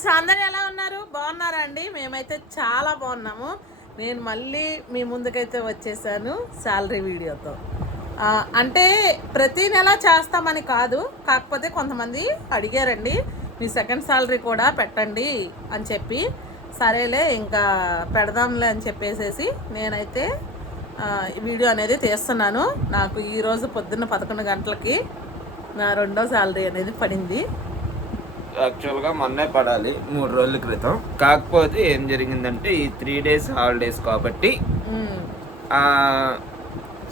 Friends అందరు ఎలా ఉన్నారు? బాగున్నారా అండి? మేమైతే చాలా బాగున్నాము. నేను మళ్ళీ మీ ముందుకైతే వచ్చేసాను శాలరీ వీడియోతో. అంటే ప్రతి నెల చేస్తామని కాదు కాకపోతే కొంతమంది అడిగారండి మీ సెకండ్ శాలరీ కూడా పెట్టండి అని చెప్పి. సరేలే ఇంకా పెడదాంలే అని చెప్పేసేసి నేనైతే వీడియో అనేది తీస్తున్నాను. నాకు ఈరోజు పొద్దున్న పదకొండు గంటలకి నా రెండో శాలరీ అనేది పడింది. యాక్చువల్గా మొన్నే పడాలి మూడు రోజుల క్రితం. కాకపోతే ఏం జరిగిందంటే ఈ త్రీ డేస్ హాలిడేస్ కాబట్టి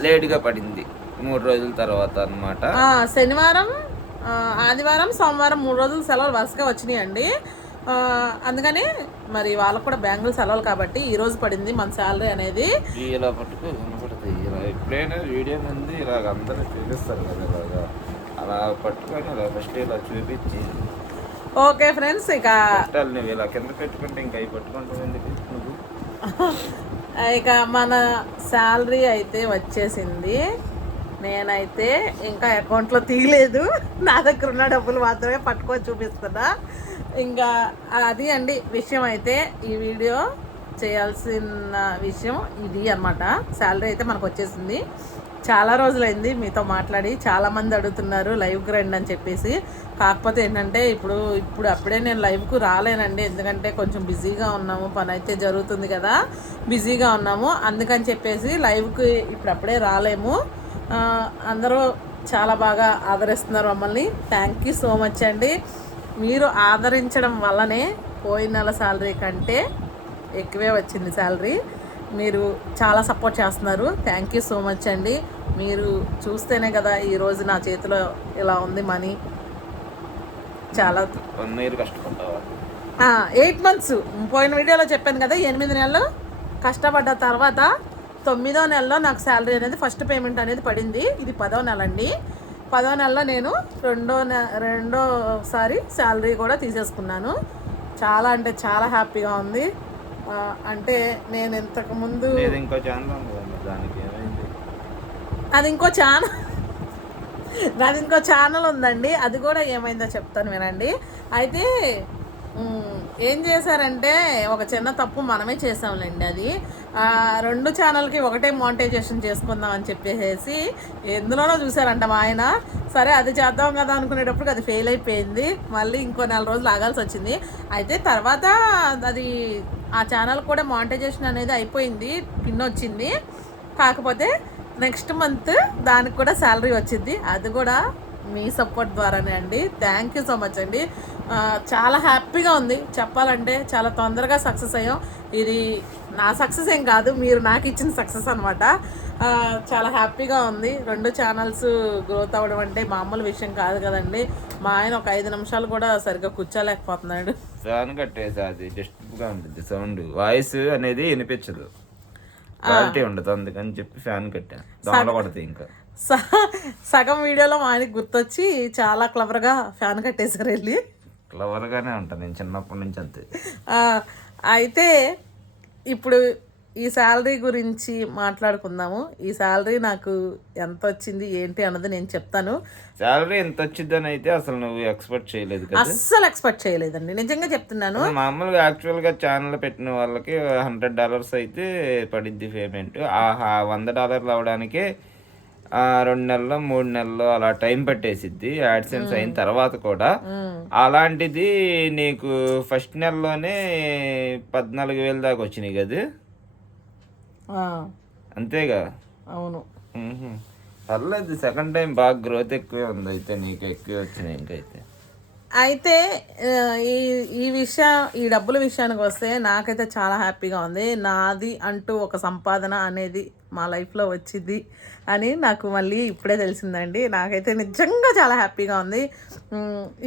లేట్గా పడింది మూడు రోజుల తర్వాత అన్నమాట. ఆ, శనివారం ఆదివారం సోమవారం మూడు రోజులు సెలవులు వరుసగా వచ్చినాయి అండి అందుకని మరి వాళ్ళకు కూడా బ్యాంకులు సెలవులు కాబట్టి ఈ రోజు పడింది మన శాలరీ అనేది. ఇలా పట్టుకో కనపడుతుంది ఇలా ఎప్పుడైనా వీడియో ముందు ఇలాగ అందరూ చూపిస్తారు కదా ఇలాగా. అలా పట్టుకొని ఇలా ఫస్ట్ ఇలా చూపించి ఓకే ఫ్రెండ్స్ ఇక ఇంకా మన శాలరీ అయితే వచ్చేసింది. నేనైతే ఇంకా అకౌంట్లో తీయలేదు. నా దగ్గర ఉన్న డబ్బులు మాత్రమే పట్టుకొని చూపిస్తున్నా. ఇంకా అది అండి విషయం అయితే ఈ వీడియో చేయాల్సిన విషయం ఇది అన్నమాట. శాలరీ అయితే మనకు వచ్చేసింది. చాలా రోజులైంది మీతో మాట్లాడి చాలామంది అడుగుతున్నారు లైవ్కి రండి అని చెప్పేసి. కాకపోతే ఏంటంటే ఇప్పుడు ఇప్పుడు అప్పుడే నేను లైవ్కు రాలేనండి. ఎందుకంటే కొంచెం బిజీగా ఉన్నాము పని అయితే జరుగుతుంది కదా. బిజీగా ఉన్నాము. అందుకని చెప్పేసి లైవ్కి ఇప్పుడు అప్పుడే రాలేము. అందరూ చాలా బాగా ఆదరిస్తున్నారు మమ్మల్ని. థ్యాంక్ యూ సో మచ్ అండి. మీరు ఆదరించడం వల్లనే పోయిన నెల శాలరీ కంటే ఎక్కువే వచ్చింది శాలరీ మీరు చాలా సపోర్ట్ చేస్తున్నారు. థ్యాంక్ యూ సో మచ్ అండి. మీరు చూస్తేనే కదా ఈరోజు నా చేతిలో ఇలా ఉంది మనీ. చాలా ఎయిట్ మంత్స్ పోయిన వీడియోలో చెప్పాను కదా ఎనిమిది నెలలు కష్టపడ్డ తర్వాత తొమ్మిదో నెలలో నాకు శాలరీ అనేది ఫస్ట్ పేమెంట్ అనేది పడింది. ఇది పదో నెల అండి. పదో నెలలో నేను రెండో నె రెండోసారి శాలరీ కూడా తీసేసుకున్నాను. చాలా అంటే చాలా హ్యాపీగా ఉంది. అంటే నేను ఇంతకు ముందు ఇంకో ఛానల్ దానికి అది ఇంకో ఛానల్ నాది ఇంకో ఛానల్ ఉందండి. అది కూడా ఏమైందో చెప్తాను వినండి. అయితే ఏం చేశారంటే ఒక చిన్న తప్పు మనమే చేసాంలేండి అది. రెండు ఛానల్కి ఒకటే మానిటైజేషన్ చేసుకుందాం అని చెప్పేసి ఎందులోనో చూసారంట మా ఆయన. సరే అది చేద్దాం కదా అనుకునేటప్పుడు అది ఫెయిల్ అయిపోయింది. మళ్ళీ ఇంకో నెల రోజులు ఆగాల్సి వచ్చింది. అయితే తర్వాత అది ఆ ఛానల్ కూడా మానిటైజేషన్ అనేది అయిపోయింది పిన్ వచ్చింది. కాకపోతే నెక్స్ట్ మంత్ దానికి కూడా శాలరీ వచ్చింది. అది కూడా మీ సపోర్ట్ ద్వారానే అండి. థ్యాంక్ యూ సో మచ్ అండి. చాలా హ్యాపీగా ఉంది. చెప్పాలంటే చాలా తొందరగా సక్సెస్ అయ్యాం. ఇది నా సక్సెస్ ఏం కాదు మీరు నాకు ఇచ్చిన సక్సెస్ అనమాట చాలా హ్యాపీగా ఉంది. రెండు ఛానల్స్ గ్రోత్ అవ్వడం అంటే మామూలు విషయం కాదు కదండి. మా ఆయన ఒక ఐదు నిమిషాలు కూడా సరిగ్గా కూర్చోలేకపోతున్నాడు. ఫ్యాన్ కట్టేసి అది డిస్టర్బ్గా ఉంటుంది సౌండ్. వాయిస్ అనేది వినిపించదు. క్వాలిటీ ఉండదు అందుకని చెప్పి ఫ్యాన్ కట్టాను దోమలు కొడతాయి ఇంకా. సగం వీడియోలో మా ఆయనకి గుర్తొచ్చి చాలా క్లవర్గా ఫ్యాన్ కట్టేశారు వెళ్ళి. క్లవర్గానే ఉంటాను నేను చిన్నప్పటి నుంచి అంతే. అయితే ఇప్పుడు ఈ శాలరీ గురించి మాట్లాడుకుందాము. ఈ శాలరీ నాకు ఎంత వచ్చింది ఏంటి అన్నది నేను చెప్తాను. శాలరీ ఎంత వచ్చిందని అయితే అసలు నువ్వు ఎక్స్పెక్ట్ చేయలేదు అస్సలు ఎక్స్పెక్ట్ చేయలేదండి. నిజంగా చెప్తున్నాను. మామూలుగా యాక్చువల్గా ఛానల్ పెట్టిన వాళ్ళకి హండ్రెడ్ డాలర్స్ అయితే పడిద్ది పేమెంట్ ఆ వంద డాలర్లు అవడానికే ఆ, రెండు నెలలు మూడు నెలలు అలా టైం పట్టేసిద్ది. యాడ్సెన్స్ అయిన తర్వాత కూడా. అలాంటిది నీకు ఫస్ట్ నెలలోనే పద్నాలుగు వేలు దాకా వచ్చినాయి కదా? అంతేగా? అవును. పర్లేదు సెకండ్ టైం బాగా గ్రోత్ ఎక్కువే ఉంది అయితే నీకు ఎక్కువ వచ్చినాయి ఇంకైతే. అయితే ఈ ఈ విషయం ఈ డబ్బుల విషయానికి వస్తే నాకైతే చాలా హ్యాపీగా ఉంది. నాది అంటూ ఒక సంపాదన అనేది మా లైఫ్లో వచ్చింది అని నాకు మళ్ళీ ఇప్పుడే తెలిసిందండి. నాకైతే నిజంగా చాలా హ్యాపీగా ఉంది.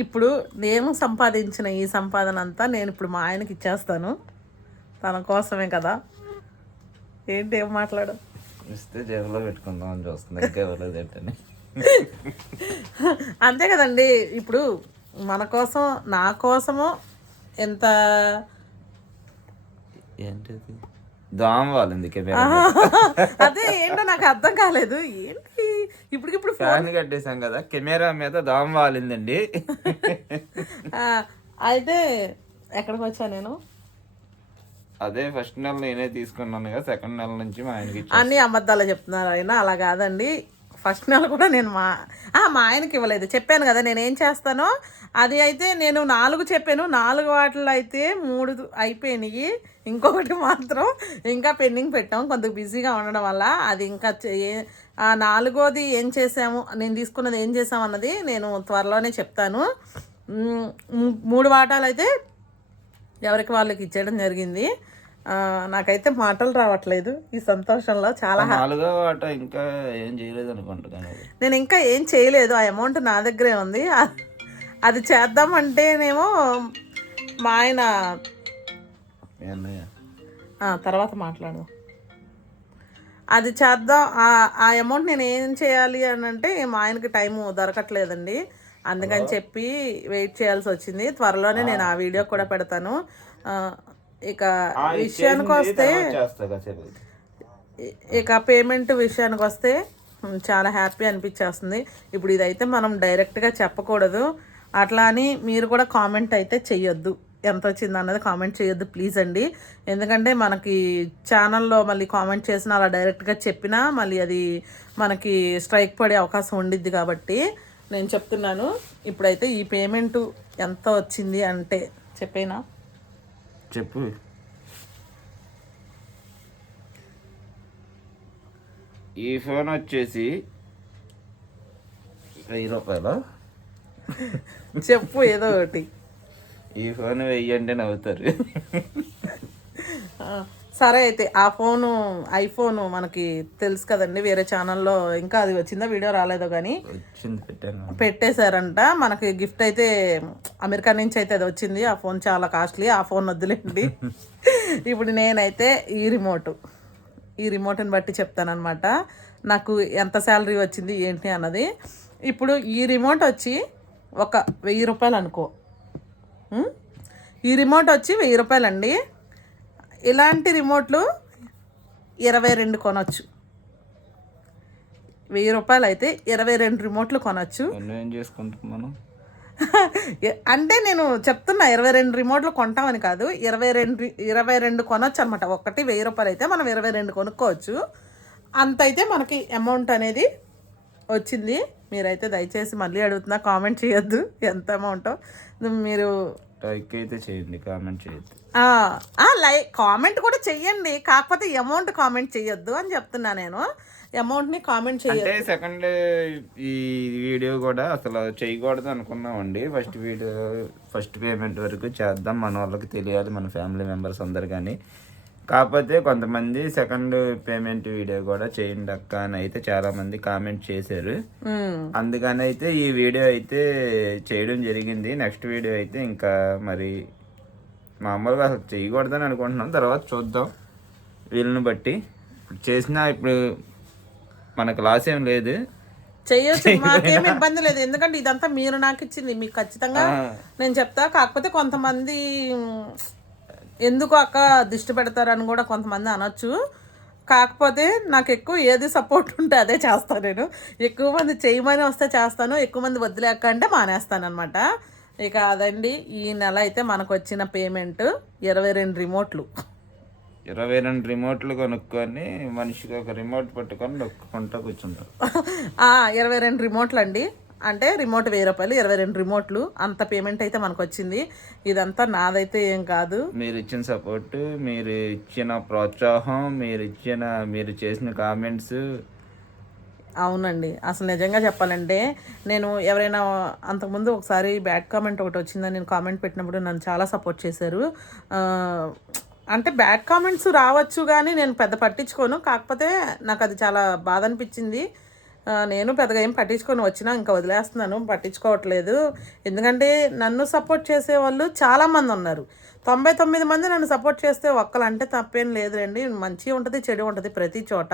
ఇప్పుడు నేను సంపాదించిన ఈ సంపాదన అంతా నేను ఇప్పుడు మా ఆయనకి ఇచ్చేస్తాను. తన కోసమే కదా. ఏంటి ఏం మాట్లాడు? ఇస్తే జేబులో పెట్టుకుందాం అని చూస్తుంది అంతే కదండి. ఇప్పుడు మన కోసం నా కోసము ఎంత ఏంటిది? దోమ వాళ్ళింది కెమెరా అదే ఏంటో నాకు అర్థం కాలేదు. ఏంటి? ఇప్పటికిప్పుడు ఫ్యాన్ కట్టేసాం కదా కెమెరా మీద దోమ వాలిందండి అయితే ఎక్కడికి వచ్చా నేను? అదే ఫస్ట్ నెల నేనే తీసుకున్నాను కదా సెకండ్ నెల నుంచి మా ఆయనకి అన్ని అబద్ధాలు చెప్తున్నారు ఆయన అలా కాదండి. ఫస్ట్ నెల కూడా నేను మా మా ఆయనకి ఇవ్వలేదు. చెప్పాను కదా నేను ఏం చేస్తానో? అది అయితే నేను నాలుగు చెప్పాను. నాలుగు వాటిలో అయితే మూడు అయిపోయినాయి. ఇంకొకటి మాత్రం ఇంకా పెండింగ్ పెట్టాం. కొంత బిజీగా ఉండడం వల్ల అది ఇంకా చే- ఏ- ఆ నాలుగోది ఏం చేసాము నేను తీసుకున్నది ఏం చేసాము అన్నది నేను త్వరలోనే చెప్తాను. మూడు వాటాలు అయితే ఎవరికి వాళ్ళకి ఇచ్చేయడం జరిగింది. నాకైతే మాటలు రావట్లేదు. ఈ సంతోషంలో చాలా ఇంకా ఏం చేయలేదు అనుకుంటున్నాను నేను ఇంకా ఏం చేయలేదు. ఆ అమౌంట్ నా దగ్గరే ఉంది. అది చేద్దామంటేనేమో మా ఆయన తర్వాత మాట్లాడదాం. అది చేద్దాం. ఆ- అమౌంట్ నేను ఏం చేయాలి అని అంటే మా ఆయనకి టైం దొరకట్లేదండి. అందుకని చెప్పి వెయిట్ చేయాల్సి వచ్చింది. త్వరలోనే నేను ఆ వీడియో కూడా పెడతాను. ఇక విషయానికి వస్తే ఇక పేమెంట్ విషయానికి వస్తే చాలా హ్యాపీ అనిపించేస్తుంది. ఇప్పుడు ఇదైతే మనం డైరెక్ట్గా చెప్పకూడదు. అట్లా అని మీరు కూడా కామెంట్ అయితే చెయ్యొద్దు. ఎంత వచ్చింది అన్నది కామెంట్ చేయొద్దు ప్లీజ్ అండి. ఎందుకంటే మనకి ఛానల్లో మళ్ళీ కామెంట్ చేసిన అలా డైరెక్ట్గా చెప్పినా మళ్ళీ అది మనకి స్ట్రైక్ పడే అవకాశం ఉండిద్ది కాబట్టి నేను చెప్తున్నాను. ఇప్పుడైతే ఈ పేమెంట్ ఎంత వచ్చింది అంటే చెప్పేనా? చెప్పు. ఈ ఫోన్ వచ్చేసి వెయ్యి రూపాయలు? చెప్పు ఏదో ఒకటి. ఈ ఫోన్ వెయ్యి అంటే నవ్వుతారు. ఆ, సరే అయితే ఆ ఫోను ఐఫోన్ మనకి తెలుసు కదండి వేరే ఛానల్లో ఇంకా అది వచ్చిందా వీడియో రాలేదో కానీ పెట్టేశారంట. మనకి గిఫ్ట్ అయితే అమెరికా నుంచి అయితే అది వచ్చింది. ఆ ఫోన్ చాలా కాస్ట్లీ ఆ ఫోన్ వద్దులేండి. ఇప్పుడు నేనైతే ఈ రిమోట్. ఈ రిమోట్ని బట్టి చెప్తానమాట నాకు ఎంత శాలరీ వచ్చింది ఏంటి అన్నది. ఇప్పుడు ఈ రిమోట్ వచ్చి ఒక వెయ్యి రూపాయలు అనుకో? ఈ రిమోట్ వచ్చి వెయ్యి రూపాయలండి. ఇలాంటి రిమోట్లు ఇరవై రెండు కొనొచ్చు. వెయ్యి రూపాయలు అయితే ఇరవై రెండు రిమోట్లు కొనొచ్చు. అంటే నేను చెప్తున్నా ఇరవై రెండు రిమోట్లు కొంటామని కాదు ఇరవై రెండు ఇరవై రెండు కొనొచ్చు అనమాట ఒకటి వెయ్యి రూపాయలు అయితే మనం ఇరవై రెండు కొనుక్కోవచ్చు. అంత అయితే మనకి అమౌంట్ అనేది వచ్చింది. మీరైతే దయచేసి మళ్ళీ అడుగుతున్నా కామెంట్ చేయొద్దు. ఎంత అమౌంటో మీరు లైక్ అయితే చేయండి కామెంట్ చేయొద్దు. ఆ, ఆ, లై కామెంట్ కూడా చెయ్యండి. కాకపోతే అమౌంట్ కామెంట్ చేయొద్దు అని చెప్తున్నా నేను. అమౌంట్ని కామెంట్ అంటే సెకండ్ ఈ వీడియో కూడా అసలు చేయకూడదు అనుకున్నామండి. ఫస్ట్ వీడియో ఫస్ట్ పేమెంట్ వరకు చేద్దాం. మన వాళ్ళకి తెలియాలి మన ఫ్యామిలీ మెంబర్స్ అందరు కానీ కాకపోతే కొంతమంది సెకండ్ పేమెంట్ వీడియో కూడా చేయండి అక్క అని అయితే చాలా మంది కామెంట్ చేశారు. అందుకని అయితే ఈ వీడియో అయితే చేయడం జరిగింది. నెక్స్ట్ వీడియో అయితే ఇంకా మరి మామూలుగా అసలు చేయకూడదని అనుకుంటున్నాం. తర్వాత చూద్దాం వీళ్ళని బట్టి. ఇప్పుడు చేసినా ఇప్పుడు మనకు లాస్ ఏం లేదు. చెయ్యొచ్చు మాకేం ఇబ్బంది లేదు. ఎందుకంటే ఇదంతా మీరు నాకు ఇచ్చింది. మీకు ఖచ్చితంగా. నేను చెప్తా. కాకపోతే కొంతమంది ఎందుకు అక్క దిష్టి పెడతారని కూడా కొంతమంది అనొచ్చు. కాకపోతే నాకు ఎక్కువ ఏది సపోర్ట్ ఉంటే అదే చేస్తాను నేను. ఎక్కువ మంది చేయమని వస్తే చేస్తాను ఎక్కువ మంది వదిలేక అంటే మానేస్తాను అనమాట ఇక అదండి ఈ నెల అయితే మనకు వచ్చిన పేమెంట్ ఇరవై రెండు రిమోట్లు ఇరవై రెండు రిమోట్లు కొనుక్కొని మనిషికి ఒక రిమోట్ పట్టుకొని నొక్కుంటూ కూర్చుంటారు ఆ, ఇరవై రెండు రిమోట్లు అండి. అంటే రిమోట్ వెయ్యి రూపాయలు ఇరవై రెండు రిమోట్లు అంత పేమెంట్ అయితే మనకు వచ్చింది ఇదంతా నాదైతే ఏం కాదు. మీరు ఇచ్చిన సపోర్ట్ మీరు ఇచ్చిన ప్రోత్సాహం మీరు ఇచ్చిన మీరు చేసిన కామెంట్స్ అవునండి. అసలు నిజంగా చెప్పాలంటే నేను ఎవరైనా అంతకుముందు ఒకసారి బ్యాడ్ కామెంట్ ఒకటి వచ్చిందని నేను కామెంట్ పెట్టినప్పుడు నన్ను చాలా సపోర్ట్ చేశారు. అంటే బ్యాడ్ కామెంట్స్ రావచ్చు కానీ నేను పెద్ద పట్టించుకోను. కాకపోతే నాకు అది చాలా బాధ అనిపించింది. నేను పెద్దగా ఏం పట్టించుకొని. వచ్చినా ఇంకా వదిలేస్తున్నాను. పట్టించుకోవట్లేదు. ఎందుకంటే నన్ను సపోర్ట్ చేసే వాళ్ళు చాలామంది ఉన్నారు. తొంభై తొమ్మిది మంది నన్ను సపోర్ట్ చేస్తే ఒక్కలంటే తప్పేం లేదులేండి. మంచి ఉంటుంది చెడు ఉంటుంది ప్రతి చోట.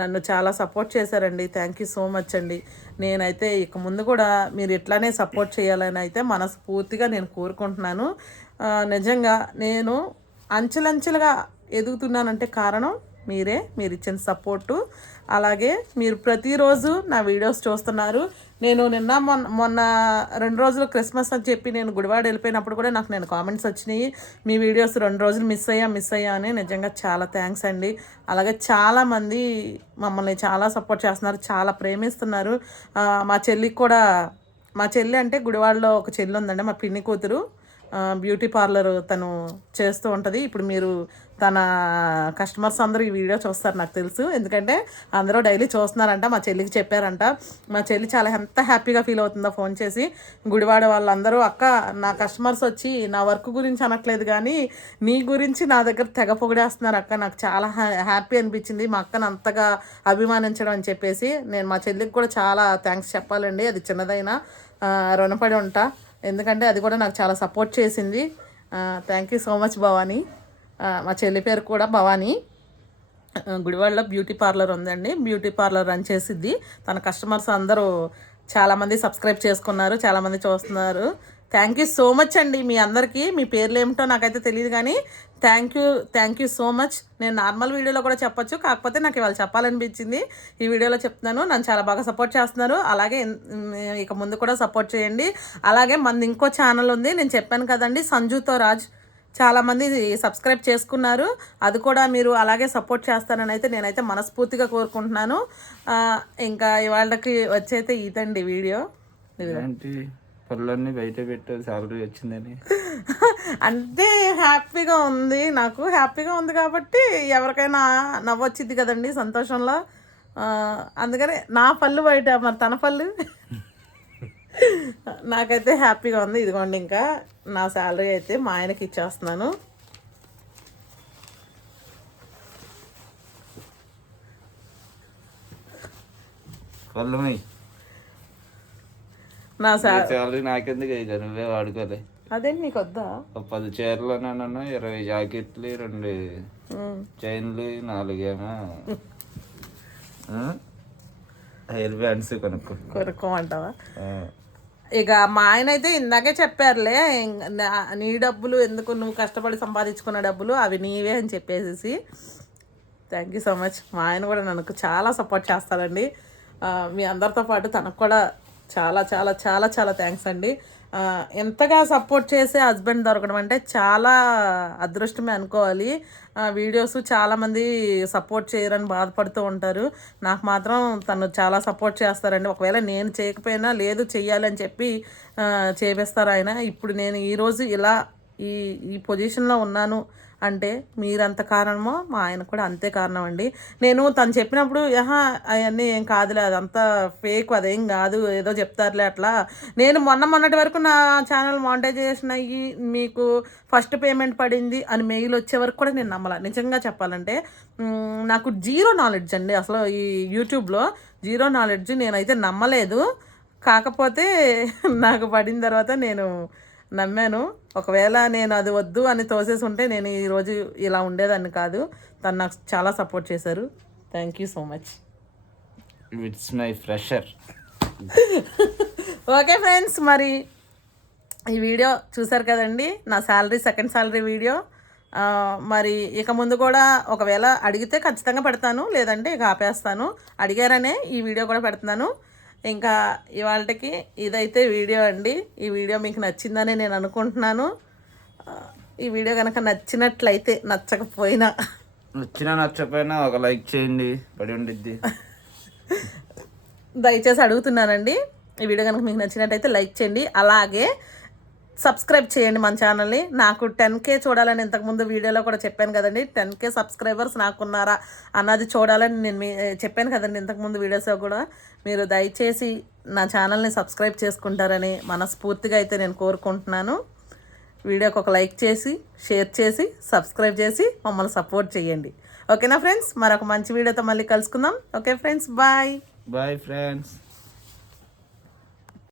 నన్ను చాలా సపోర్ట్ చేశారండి. థ్యాంక్ యూ సో మచ్ అండి. నేనైతే ఇక ముందు కూడా మీరు ఇట్లానే సపోర్ట్ చేయాలని అయితే మనస్ఫూర్తిగా నేను కోరుకుంటున్నాను. నిజంగా నేను అంచెలంచెలుగా ఎదుగుతున్నానంటే కారణం మీరే. మీరు ఇచ్చిన సపోర్టు. అలాగే మీరు ప్రతిరోజు నా వీడియోస్ చూస్తున్నారు. నేను నిన్న మొన్న మొన్న రెండు రోజులు క్రిస్మస్ అని చెప్పి నేను గుడివాడ వెళ్ళిపోయినప్పుడు కూడా నాకు నేను కామెంట్స్ వచ్చినాయి. మీ వీడియోస్ రెండు రోజులు మిస్ అయ్యా మిస్ అయ్యా అని నిజంగా చాలా థ్యాంక్స్ అండి. అలాగే చాలామంది మమ్మల్ని చాలా సపోర్ట్ చేస్తున్నారు చాలా ప్రేమిస్తున్నారు. మా చెల్లికి కూడా మా చెల్లి అంటే గుడివాడలో ఒక చెల్లి ఉందండి మా పిన్ని కూతురు. బ్యూటీ పార్లర్ తను చేస్తూ ఉంటుంది. ఇప్పుడు మీరు తన కస్టమర్స్ అందరూ ఈ వీడియో చూస్తారు నాకు తెలుసు. ఎందుకంటే అందరూ డైలీ చూస్తున్నారంట మా చెల్లికి చెప్పారంట. మా చెల్లి చాలా ఎంత హ్యాపీగా ఫీల్ అవుతుందో ఫోన్ చేసి. గుడివాడ వాళ్ళందరూ అక్క నా కస్టమర్స్ వచ్చి నా వర్క్ గురించి అనట్లేదు కానీ నీ గురించి నా దగ్గర తెగ పొగిడేస్తున్నారు అక్క. నాకు చాలా హ్యా- హ్యాపీ అనిపించింది. మా అక్కను అంతగా అభిమానించడం అని చెప్పేసి. నేను మా చెల్లికి కూడా చాలా థ్యాంక్స్ చెప్పాలండి. అది చిన్నదైనా రుణపడి ఉంటా. ఎందుకంటే అది కూడా నాకు చాలా సపోర్ట్ చేసింది. Thank you so much Bhavani. మా చెల్లి పేరు కూడా భవానీ. గుడివాడలో బ్యూటీ పార్లర్ ఉందండి. బ్యూటీ పార్లర్ రన్ చేసిద్ది. తన కస్టమర్స్ అందరూ చాలామంది సబ్స్క్రైబ్ చేసుకున్నారు. చాలామంది చూస్తున్నారు. థ్యాంక్ యూ సో మచ్ అండి మీ అందరికీ. మీ పేర్లు ఏమిటో నాకైతే తెలియదు కానీ thank you thank you so much. నేను నార్మల్ వీడియోలో కూడా చెప్పొచ్చు కాకపోతే నాకు ఇవాళ చెప్పాలనిపించింది. ఈ వీడియోలో చెప్తున్నాను నన్ను చాలా బాగా సపోర్ట్ చేస్తున్నారు. అలాగే ఇక ముందు కూడా సపోర్ట్ చేయండి. అలాగే మనది ఇంకో ఛానల్ ఉంది నేను చెప్పాను కదండి సంజుతో రాజ్. చాలామంది సబ్స్క్రైబ్ చేసుకున్నారు. అది కూడా మీరు అలాగే సపోర్ట్ చేస్తారని అయితే నేనైతే మనస్ఫూర్తిగా కోరుకుంటున్నాను. ఇంకా ఇవాళకి వచ్చైతే ఇదండి వీడియో. పళ్ళన్నీ బయట పెట్టు సాలరీ వచ్చిందని. అంటే హ్యాపీగా ఉంది నాకు హ్యాపీగా ఉంది కాబట్టి ఎవరికైనా నవ్వొచ్చింది కదండి సంతోషంలో. అందుకని నా పళ్ళు బయట మరి తన పళ్ళు? నాకైతే హ్యాపీగా ఉంది ఇదిగోండి ఇంకా నా శాలరీ అయితే మా ఆయనకి ఇచ్చేస్తున్నాను. పళ్ళమై నా శా సాలరీ నాకెందుకు ఇక నువ్వే వాడుకోలే. అదేంటి నీకు వద్దా పది చీరలు ఇరవై జాకెట్లు రెండు. చైన్లు నాలుగేమో? హెయిర్ బ్యాండ్స్ కొనుక్కో. కొనుక్కోమంటావా. ఇక మా ఆయన అయితే ఇందాకే చెప్పారులే నా- డబ్బులు ఎందుకు నువ్వు కష్టపడి సంపాదించుకున్న డబ్బులు అవి నీవే అని చెప్పేసి థ్యాంక్ యూ సో మచ్ మా ఆయన కూడా నన్ను చాలా సపోర్ట్ చేస్తారండి మీ అందరితో పాటు తనకు కూడా చాలా చాలా చాలా చాలా థ్యాంక్స్ అండి. ఎంతగా సపోర్ట్ చేసే హస్బెండ్ దొరకడం అంటే చాలా అదృష్టమే అనుకోవాలి. వీడియోస్ చాలామంది సపోర్ట్ చేయరని బాధపడుతూ ఉంటారు. నాకు మాత్రం తను చాలా సపోర్ట్ చేస్తారండి. ఒకవేళ నేను చేయకపోయినా లేదు చెయ్యాలని చెప్పి చేపిస్తారు ఆయన. ఇప్పుడు నేను ఈరోజు ఇలా ఈ ఈ పొజిషన్లో ఉన్నాను అంటే మీరంత కారణమో మా ఆయన కూడా అంతే కారణం అండి నేను తను చెప్పినప్పుడు యహా అవన్నీ ఏం కాదులే అదంతా ఫేక్ అదేం కాదు ఏదో చెప్తారులే అట్లా. నేను మొన్న మొన్నటి వరకు నా ఛానల్ మానిటైజేషన్ అయ్యి మీకు ఫస్ట్ పేమెంట్ పడింది అని మెయిల్ వచ్చే వరకు కూడా నేను నమ్మలా. నిజంగా చెప్పాలంటే నాకు జీరో నాలెడ్జ్ అండి. అసలు ఈ యూట్యూబ్లో జీరో నాలెడ్జ్ నేనైతే నమ్మలేదు. కాకపోతే నాకు పడిన తర్వాత నేను నమ్మాను. ఒకవేళ నేను అది వద్దు అని తోసేసి ఉంటే నేను ఈరోజు ఇలా ఉండేదాన్ని కాదు. తను నాకు చాలా సపోర్ట్ చేశారు. Thank you so much it's my fresher okay friends మరి ఈ వీడియో చూసారు కదండి? నా శాలరీ సెకండ్ శాలరీ వీడియో. మరి ఇక ముందు కూడా ఒకవేళ అడిగితే ఖచ్చితంగా పెడతాను. లేదంటే ఇక ఆపేస్తాను. అడిగారనే ఈ వీడియో కూడా పెడుతున్నాను. ఇంకా ఇవాళకి ఇదైతే వీడియో అండి. ఈ వీడియో మీకు నచ్చిందని నేను అనుకుంటున్నాను. ఈ వీడియో కనుక నచ్చినట్లయితే నచ్చకపోయినా. వచ్చినా నచ్చపోయినా ఒక లైక్ చేయండి. పడి ఉండిద్ది. దయచేసి అడుగుతున్నానండి. ఈ వీడియో కనుక మీకు నచ్చినట్టయితే లైక్ చేయండి. అలాగే సబ్స్క్రైబ్ చేయండి మన ఛానల్ని. నాకు టెన్ కే చూడాలని ఇంతకుముందు వీడియోలో కూడా చెప్పాను కదండి. టెన్ కే సబ్స్క్రైబర్స్ నాకున్నారా అన్నది చూడాలని నేను మీ చెప్పాను కదండి ఇంతకుముందు వీడియోస్లో కూడా. మీరు దయచేసి నా ఛానల్ని సబ్స్క్రైబ్ చేసుకుంటారని మనస్ఫూర్తిగా అయితే నేను కోరుకుంటున్నాను. వీడియోకి ఒక లైక్ చేసి షేర్ చేసి సబ్స్క్రైబ్ చేసి మమ్మల్ని సపోర్ట్ చేయండి. ఓకేనా ఫ్రెండ్స్? మరొక మంచి వీడియోతో మళ్ళీ కలుసుకుందాం. Okay friends? Bye. Bye friends.